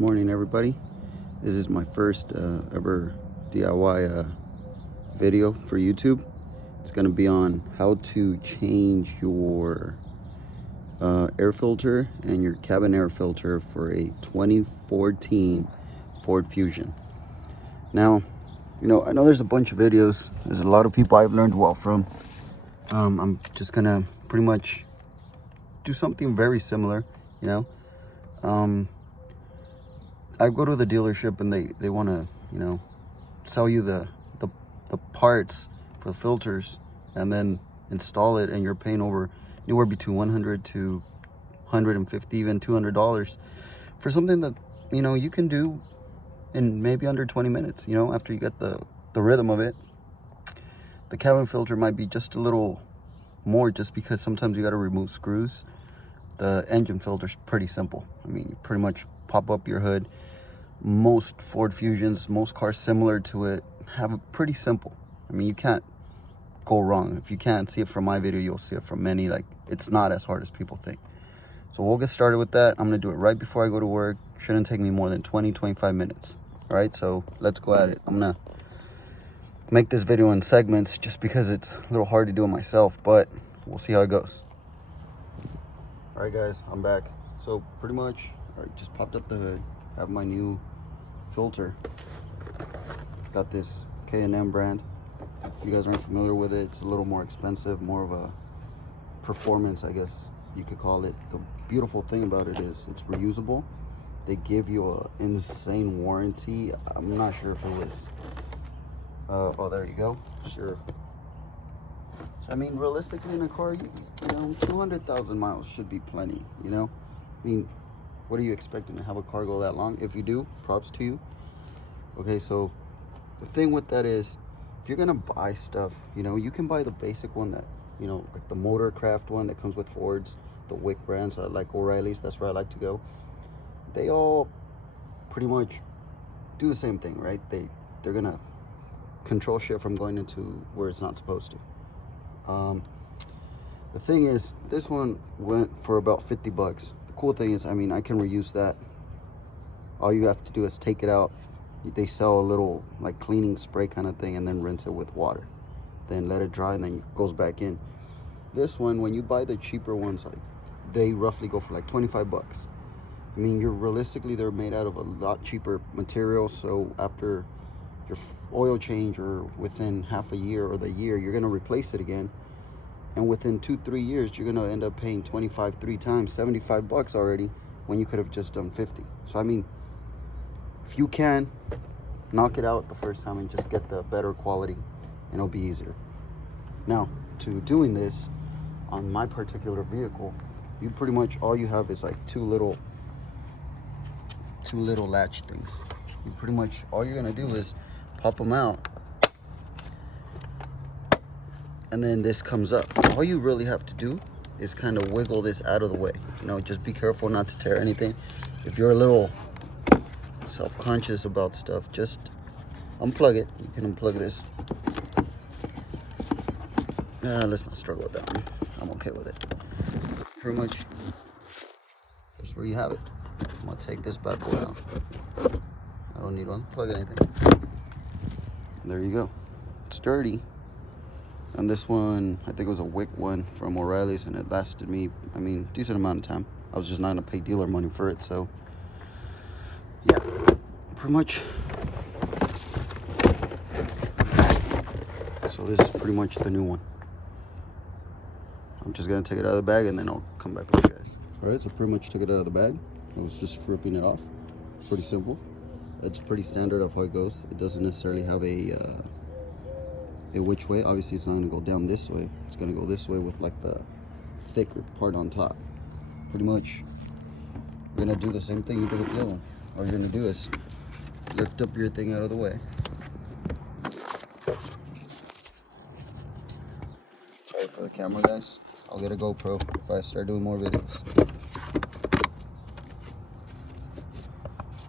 Morning, everybody. This is my first ever DIY video for YouTube. It's going to be on how to change your air filter and your cabin air filter for a 2014 Ford Fusion. Now, I know there's a bunch of videos. There's a lot of people I've learned well from. I'm just going to pretty much do something very similar, I go to the dealership and they want to, sell you the parts for the filters and then install it, and you're paying over anywhere between $100 to $150, even $200 for something that, you can do in maybe under 20 minutes, after you get the rhythm of it. The cabin filter might be just a little more just because sometimes you got to remove screws. The engine filter's pretty simple. You pretty much pop up your hood. Most Ford Fusions, most cars similar to it, have it pretty simple. You can't go wrong. If you can't see it from my video, you'll see it from many. It's not as hard as people think. So we'll get started with that. I'm gonna do it right before I go to work. Shouldn't take me more than 20-25 minutes. All right, so let's go at it. I'm gonna make this video in segments just because it's a little hard to do it myself, but we'll see how it goes. All right, guys, I'm back. So pretty much, I just popped up the hood. Have my new filter. Got this K&M brand. If you guys aren't familiar with it, it's a little more expensive, more of a performance, I guess you could call it. The beautiful thing about it is it's reusable. They give you an insane warranty. I'm not sure if it was oh, there you go. Sure. So realistically, in a car, 200,000 miles should be plenty. What are you expecting to have a car go that long? If you do, props to you. Okay, so the thing with that is, if you're gonna buy stuff, you can buy the basic one that, like the Motorcraft one that comes with Fords, the Wick brands, like O'Reilly's, that's where I like to go. They all pretty much do the same thing, right? They're gonna control shit from going into where it's not supposed to. The thing is, this one went for about 50 bucks. Cool thing is, I can reuse that. All you have to do is take it out. They sell a little like cleaning spray kind of thing, and then rinse it with water, then let it dry, and then it goes back in. This one, when you buy the cheaper ones, they roughly go for like 25 bucks. Realistically, they're made out of a lot cheaper material, so after your oil change or within half a year or the year, you're going to replace it again. And within 2-3 years, you're gonna end up paying 25 3 times, 75 bucks already, when you could have just done 50. So if you can, knock it out the first time and just get the better quality, and it'll be easier. Now, to doing this on my particular vehicle, you pretty much, all you have is like two little latch things. You pretty much, all you're gonna do is pop them out, and then this comes up. All you really have to do is kind of wiggle this out of the way. Just be careful not to tear anything. If you're a little self-conscious about stuff, just unplug it. You can unplug this. Let's not struggle with that one. I'm okay with it. Pretty much, that's where you have it. I'm gonna take this bad boy out. I don't need to unplug anything. There you go. It's dirty. And this one, I think it was a Wick one from O'Reilly's, and it lasted me, decent amount of time. I was just not gonna pay dealer money for it, so yeah, pretty much. So this is pretty much the new one. I'm just gonna take it out of the bag, and then I'll come back with you guys. All right, so pretty much took it out of the bag. I was just ripping it off. Pretty simple. It's pretty standard of how it goes. It doesn't necessarily have a which way. Obviously, it's not going to go down this way. It's going to go this way with like the thicker part on top. Pretty much, you're going to do the same thing you did with the other one. All you're going to do is lift up your thing out of the way. Sorry for the camera, guys. I'll get a GoPro if I start doing more videos.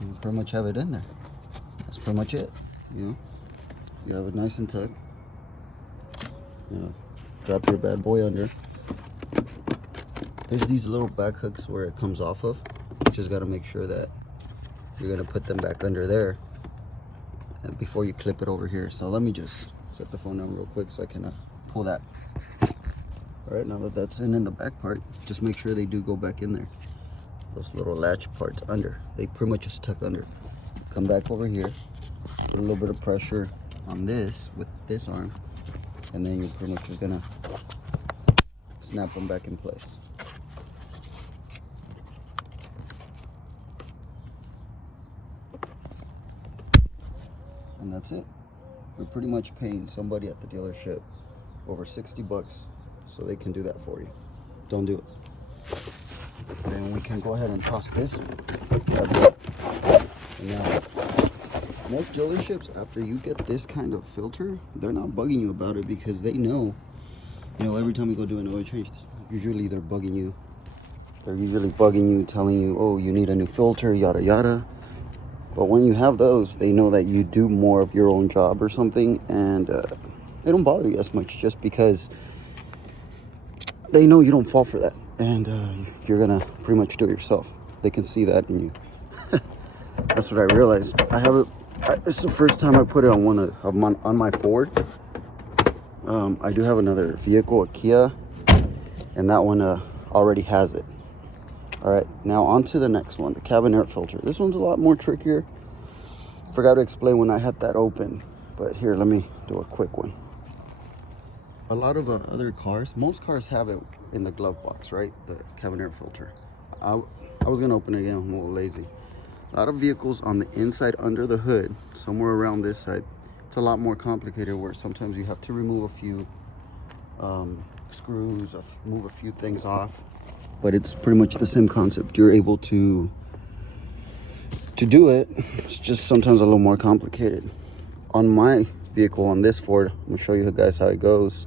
You pretty much have it in there. That's pretty much it. You have it nice and tucked. Drop your bad boy under. There's these little back hooks where it comes off of. You just got to make sure that you're gonna put them back under there and before you clip it over here. So let me just set the phone down real quick so I can pull that. All right, now that that's in the back part, just make sure they do go back in there. Those little latch parts under, they pretty much just tuck under. Come back over here, put a little bit of pressure on this with this arm, and then you're pretty much just gonna snap them back in place. And that's it. We're pretty much paying somebody at the dealership over 60 bucks so they can do that for you. Don't do it. Then we can go ahead and toss this. Now, most dealerships, after you get this kind of filter, they're not bugging you about it because they know, every time you go do an oil change, usually they're bugging you. They're usually bugging you, telling you, oh, you need a new filter, yada yada. But when you have those, they know that you do more of your own job or something, and they don't bother you as much just because they know you don't fall for that, and you're gonna pretty much do it yourself. They can see that in you. That's what I realized. I have it. It's the first time I put it on one of on my Ford. I do have another vehicle, a Kia, and that one already has it. All right, now on to the next one, the cabin air filter. This one's a lot more trickier. Forgot to explain when I had that open, but here, let me do a quick one. A lot of other cars, most cars have it in the glove box, right? The cabin air filter. I was gonna open it again, I'm a little lazy. A lot of vehicles on the inside under the hood, somewhere around this side, it's a lot more complicated where sometimes you have to remove a few screws, move a few things off. But it's pretty much the same concept. You're able to do it. It's just sometimes a little more complicated. On my vehicle, on this Ford, I'm gonna show you guys how it goes.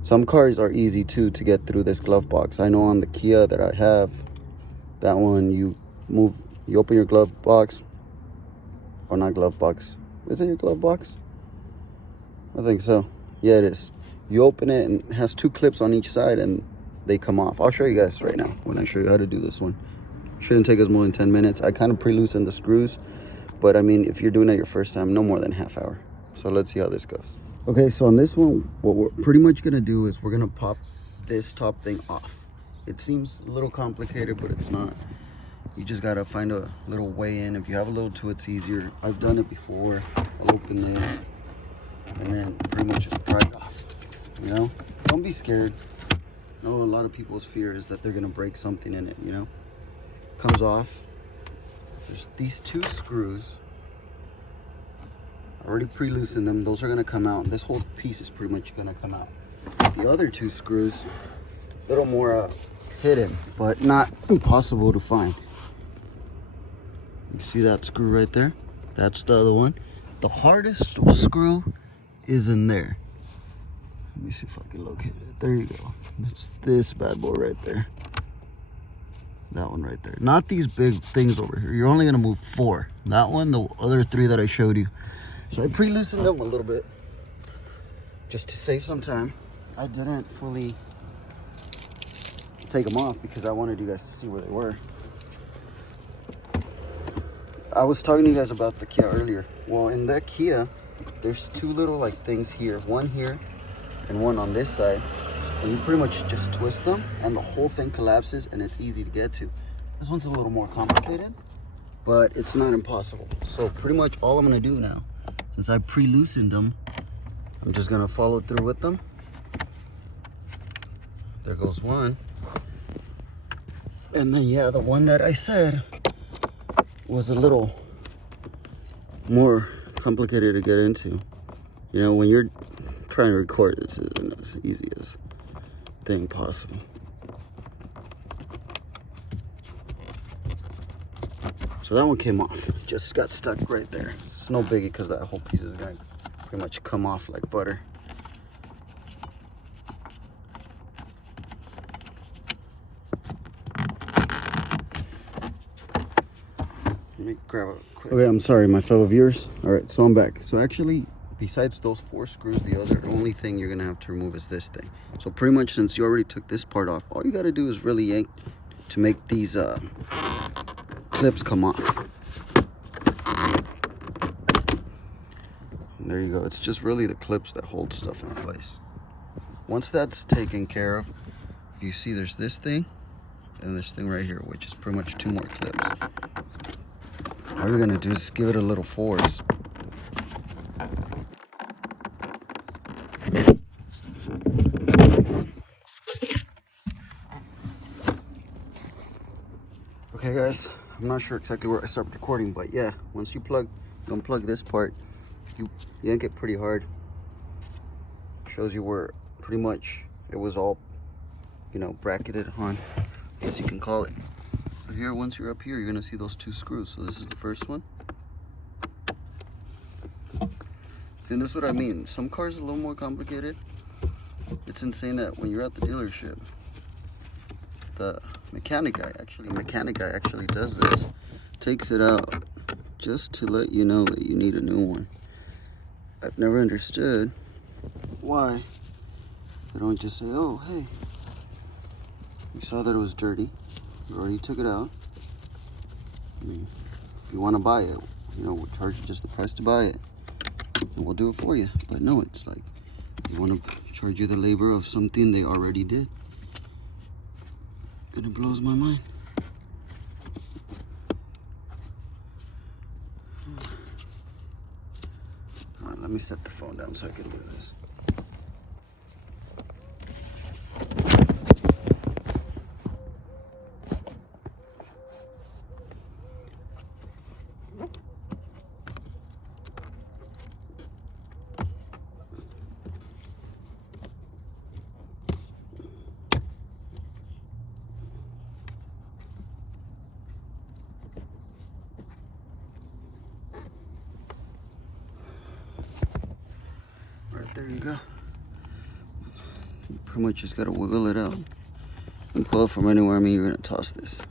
Some cars are easy too to get through this glove box. I know on the Kia that I have, that one you open your glove box, or not glove box. Is it your glove box? I think so. Yeah, it is. You open it and it has two clips on each side and they come off. I'll show you guys right now when I show you how to do this one. Shouldn't take us more than 10 minutes. I kind of pre-loosened the screws, but I mean, if you're doing it your first time, no more than a half hour. So let's see how this goes. Okay, so on this one, what we're pretty much gonna do is we're gonna pop this top thing off. It seems a little complicated, but it's not. You just gotta find a little way in. If you have a little tool, it's easier. I've done it before. I'll open this and then pretty much just pry it off. Don't be scared. I know a lot of people's fear is that they're gonna break something in it, Comes off. There's these two screws. I already pre-loosened them. Those are gonna come out. This whole piece is pretty much gonna come out. The other two screws, a little more hidden, but not impossible to find. You see that screw right there? That's the other one. The hardest screw is in there. Let me see if I can locate it. There you go. That's this bad boy right there. That one right there. Not these big things over here. You're only gonna move 4. That one, the other 3 that I showed you. So I pre-loosened them a little bit just to save some time. I didn't fully take them off because I wanted you guys to see where they were. I was talking to you guys about the Kia earlier. Well, in that Kia, there's 2 little things here. One here and one on this side. And you pretty much just twist them and the whole thing collapses and it's easy to get to. This one's a little more complicated, but it's not impossible. So pretty much all I'm gonna do now, since I pre-loosened them, I'm just gonna follow through with them. There goes one. And then yeah, the one that I said was a little more complicated to get into. When you're trying to record, this isn't as easy as thing possible. So that one came off. Just got stuck right there. It's no biggie because that whole piece is gonna pretty much come off like butter. Let me grab a quick. Okay, I'm sorry, my fellow viewers. All right, so I'm back. So actually, besides those 4 screws, the only thing you're gonna have to remove is this thing. So pretty much, since you already took this part off, all you gotta do is really yank to make these clips come off. there you go. It's just really the clips that hold stuff in place. Once that's taken care of, you see there's this thing and this thing right here, which is pretty much 2 more clips. All you're gonna do is give it a little force. Okay guys, I'm not sure exactly where I stopped recording, but yeah, once you unplug this part, you yank it pretty hard. Shows you where pretty much it was all, you know, bracketed on, I guess you can call it. So here, once you're up here, you're gonna see those 2 screws. So this is the first one. See, and this is what I mean. Some cars are a little more complicated. It's insane that when you're at the dealership, the mechanic guy actually does this, takes it out just to let you know that you need a new one. I've never understood why they don't just say, oh hey, we saw that it was dirty, we already took it out. I mean, if you want to buy it, you know, we'll charge you just the price to buy it and we'll do it for you. But no, it's like they want to charge you the labor of something they already did. And it blows my mind. All right, let me set the phone down so I can do this. There you go. You pretty much just gotta wiggle it out and pull it from anywhere. I mean, you're gonna toss this.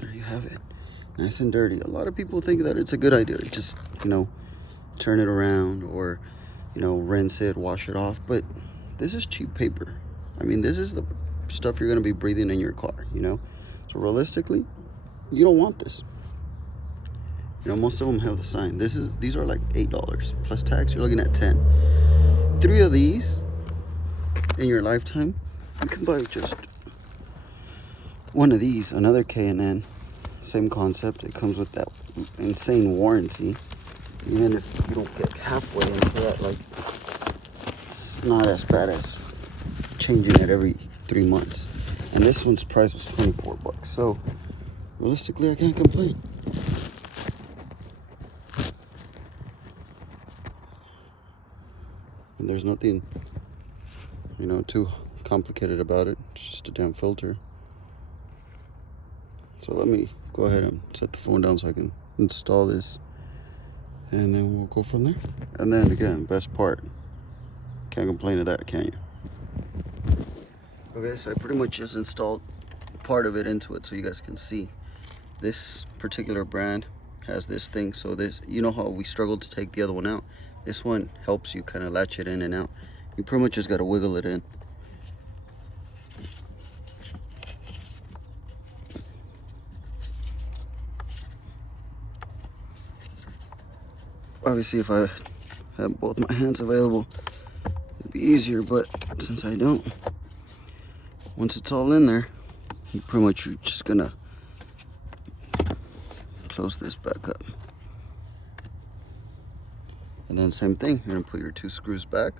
There you have it. Nice and dirty. A lot of people think that it's a good idea to just, you know, turn it around or, you know, rinse it, wash it off. But this is cheap paper. I mean, this is the stuff you're going to be breathing in your car, you know. So realistically, you don't want this. You know, most of them have the sign. These are like $8 plus tax. You're looking at 10. 3 of these in your lifetime, you can buy just one of these. Another K&N, same concept. It comes with that insane warranty. Even if you don't get halfway into that, like, it's not as bad as changing it every 3 months. And this one's price was 24 bucks. So realistically, I can't complain. And there's nothing, you know, too complicated about it. It's just a damn filter. So let me go ahead and set the phone down so I can install this, and then we'll go from there. And then again, best part, can't complain of that, can you? Okay, so I pretty much just installed part of it into it so you guys can see. This particular brand has this thing, so this, you know how we struggled to take the other one out? This one helps you kind of latch it in and out. You pretty much just got to wiggle it in. Obviously, if I had both my hands available, it'd be easier, but since I don't, once it's all in there, you pretty much you're just gonna close this back up. And then same thing, you're gonna put your 2 screws back.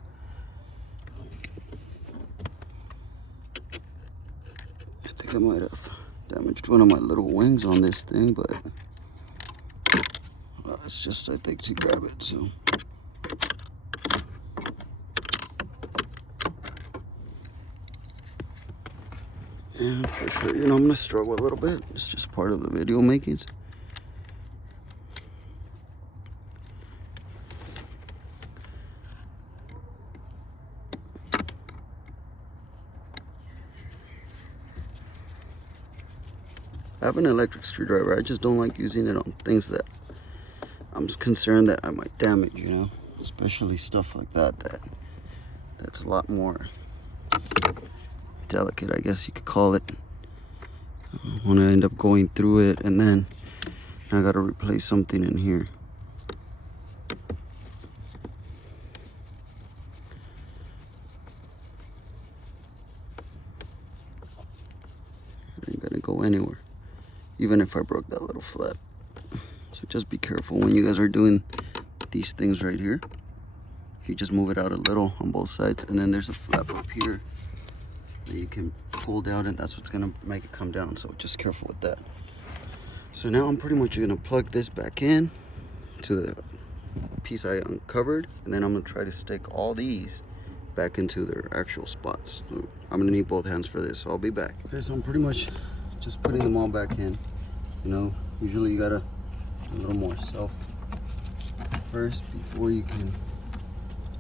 I think I might have damaged one of my little wings on this thing, but it's just, I think, to grab it, so. And for sure, you know, I'm gonna struggle a little bit. It's just part of the video makings. I have an electric screwdriver. I just don't like using it on things that I'm concerned that I might damage, you know, especially stuff like that, that's a lot more delicate, I guess you could call it. I want to end up going through it, and then I got to replace something in here. It ain't gonna go anywhere, even if I broke that little flap. So just be careful when you guys are doing these things right here. If you just move it out a little on both sides, and then there's a flap up here that you can pull down, and that's what's gonna make it come down. So just careful with that. So now I'm pretty much gonna plug this back in to the piece I uncovered, and then I'm gonna try to stick all these back into their actual spots. I'm gonna need both hands for this, so I'll be back. Okay, so I'm pretty much just putting them all back in. You know, usually you gotta do a little more self first before you can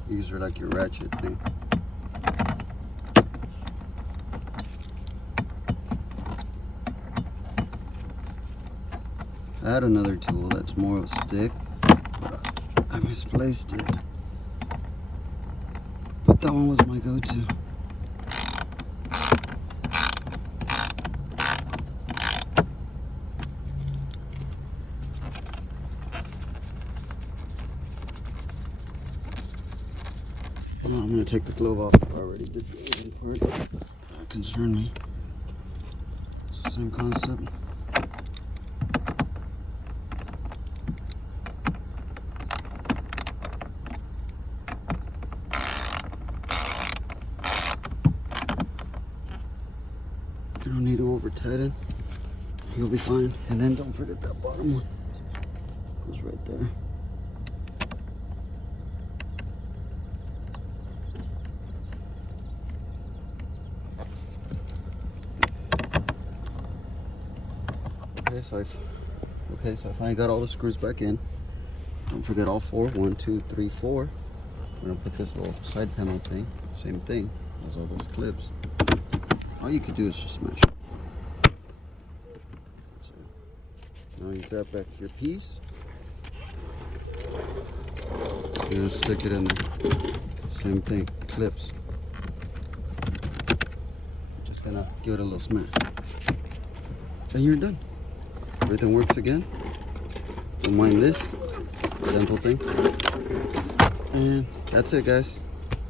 use it like your ratchet thing. I had another tool that's more of a stick, but I misplaced it. But that one was my go-to. Now I'm gonna take the glove off. I already did the part. That concerned me. It's the same concept. You don't need to over tighten. You'll be fine. And then don't forget that bottom one. Goes right there. Okay, so I finally got all the screws back in. Don't forget all four. 1, 2, 3, 4. I'm gonna put this little side panel thing. Same thing as all those clips. All you could do is just smash it. That's it. Now you grab back your piece. You're gonna stick it in there. Same thing, clips. Just gonna give it a little smash. And you're done. Everything works again. Don't mind this dental thing. And that's it, guys.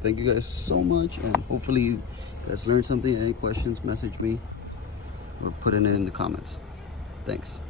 Thank you guys so much, and hopefully you guys learned something. Any questions, message me or put it in the comments. Thanks.